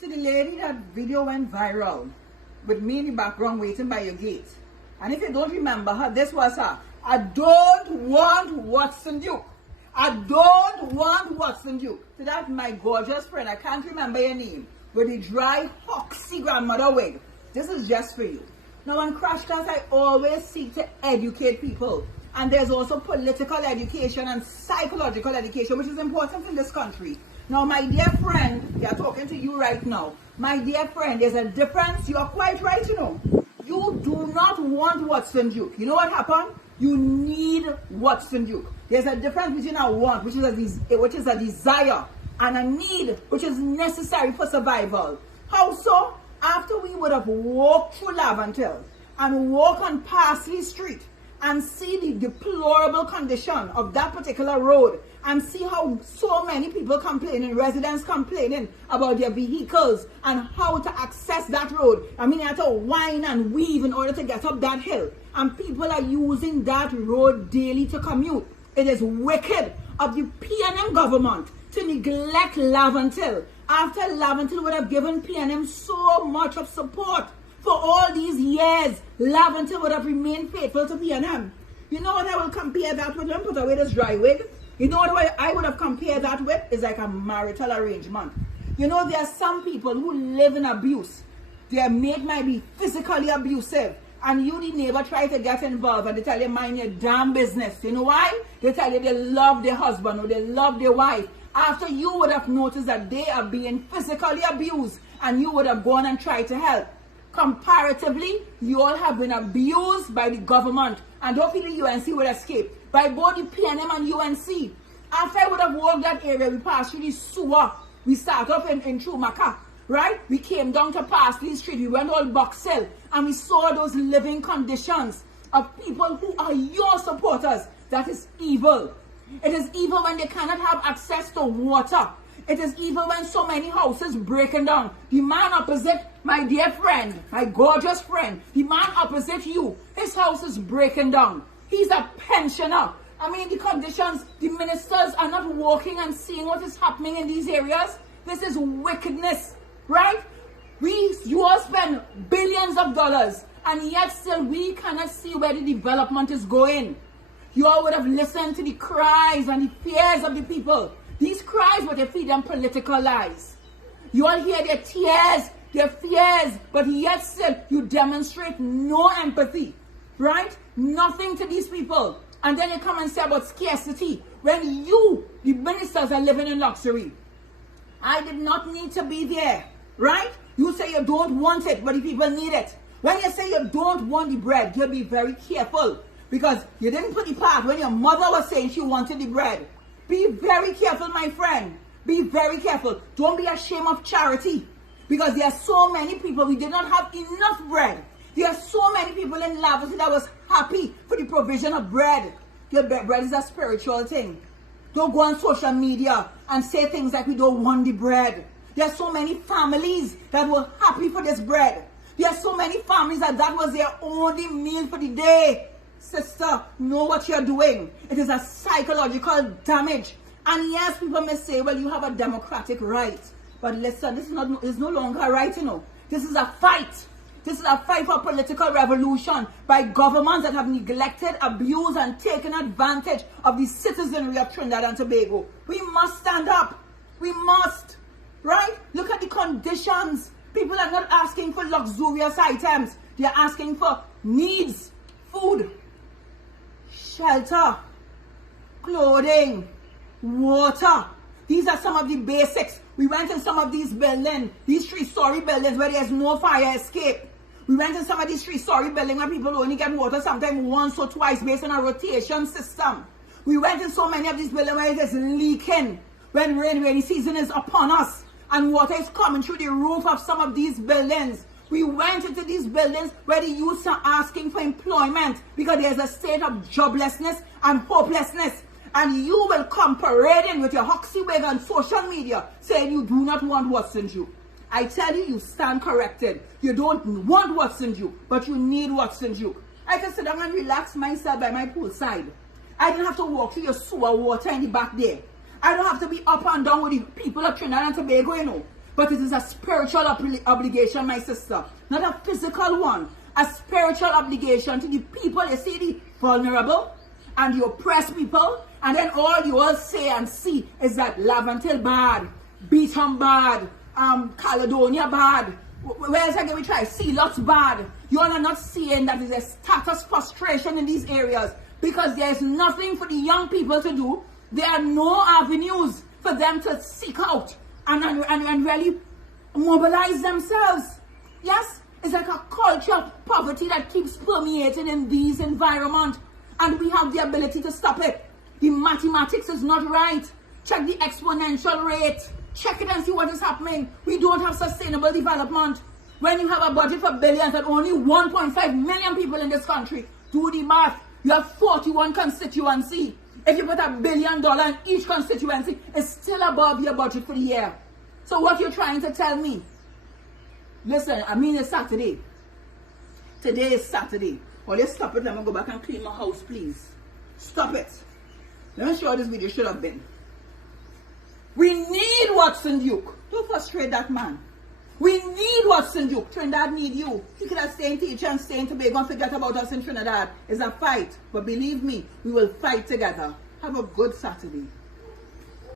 To the lady, that video went viral with me in the background waiting by your gate. And if you don't remember her, this was her. I don't want Watson Duke. I don't want Watson Duke. So that's my gorgeous friend. I can't remember your name. With the dry, hoxy grandmother wig. This is just for you. Now on Crash Class, I always seek to educate people. And there's also political education and psychological education, which is important in this country. Now, my dear friend, they are talking to you right now. My dear friend, there's a difference. You are quite right, you know. You do not want Watson Duke. You know what happened? You need Watson Duke. There's a difference between a want, which is a desire, and a need, which is necessary for survival. How so? After we would have walked through Laventille and walked on Parsley Street and see the deplorable condition of that particular road and see how so many people complaining, residents complaining about their vehicles and how to access that road. I mean, you have to whine and weave in order to get up that hill. And people are using that road daily to commute. It is wicked of the PNM government to neglect Laventille after Laventille would have given PNM so much of support. For all these years, Laventille would have remained faithful to PNM. You know what I will compare that with? Let me put away this dry wig. You know what I would have compared that with? Is like a marital arrangement. You know, there are some people who live in abuse. Their mate might be physically abusive. And you, the neighbor, try to get involved and they tell you, mind your damn business. You know why? They tell you they love their husband or they love their wife. After you would have noticed that they are being physically abused and you would have gone and tried to help. Comparatively, you all have been abused by the government, and hopefully the UNC will escape, by both the PNM and UNC. After I would have walked that area, we passed through the sewer. We started off in Chumaka, right? We came down to Parsley Street, we went all Box Hill, and we saw those living conditions of people who are your supporters. That is evil. It is evil when they cannot have access to water. It is evil when so many houses breaking down. The man opposite, my dear friend, my gorgeous friend, the man opposite you, his house is breaking down. He's a pensioner. I mean, the conditions, the ministers are not walking and seeing what is happening in these areas. This is wickedness, right? You all spend billions of dollars, and yet still we cannot see where the development is going. You all would have listened to the cries and the fears of the people. These cries were to feed them political lies. You all hear their tears, their fears, but yet still you demonstrate no empathy, right? Nothing to these people. And then you come and say about scarcity when you, the ministers, are living in luxury. I did not need to be there, right? You say you don't want it, but the people need it. When you say you don't want the bread, you'll be very careful because you didn't put the part when your mother was saying she wanted the bread. Be very careful, my friend. Be very careful. Don't be ashamed of charity. Because there are so many people, we did not have enough bread. There are so many people in Laventille that was happy for the provision of bread. Your bread is a spiritual thing. Don't go on social media and say things like we don't want the bread. There are so many families that were happy for this bread. There are so many families that was their only meal for the day. Sister, know what you're doing. It is a psychological damage. And yes, people may say, well, you have a democratic right. But listen, this is no longer a right, you know. This is a fight. This is a fight for political revolution by governments that have neglected, abused, and taken advantage of the citizenry of Trinidad and Tobago. We must stand up. We must. Right? Look at the conditions. People are not asking for luxurious items. They are asking for needs, food, shelter, clothing, water. These are some of the basics. We went in some of these buildings, these 3-story buildings where there's no fire escape. We went in some of these 3-story buildings where people only get water sometimes once or twice based on a rotation system. We went in so many of these buildings where it is leaking when rainy season is upon us and water is coming through the roof of some of these buildings. We went into these buildings where the youths are asking for employment because there's a state of joblessness and hopelessness. And you will come parading with your hoxie wig on social media saying you do not want Watson Duke. I tell you, you stand corrected. You don't want Watson Duke, but you need Watson Duke. I can sit down and relax myself by my poolside. I don't have to walk through your sewer water in the back there. I don't have to be up and down with the people of Trinidad and Tobago, you know. But it is a spiritual obligation, my sister, not a physical one. A spiritual obligation to the people, you see, the vulnerable and the oppressed people. And then all you all say and see is that Laventille bad, Beetham bad, Caledonia bad. Where's again we try? See, lots bad. You all are not seeing that there's a status frustration in these areas because there's nothing for the young people to do. There are no avenues for them to seek out and really mobilize themselves. Yes? It's like a culture of poverty that keeps permeating in these environments. And we have the ability to stop it. The mathematics is not right. Check the exponential rate. Check it and see what is happening. We don't have sustainable development. When you have a budget for billions and only 1.5 million people in this country, do the math. You have 41 constituencies. If you put $1 billion in each constituency, it's still above your budget for the year. So what you're trying to tell me? Listen, I mean it's Saturday. Today is Saturday. Well, let's stop it. Let me go back and clean my house, please. Stop it. Let me show you how this video should have been. We need Watson Duke. Don't frustrate that man. We need Watson Duke. Trinidad need you. He could have stayed in teacher and stay in Tobago and forget about us in Trinidad. It's a fight. But believe me, we will fight together. Have a good Saturday.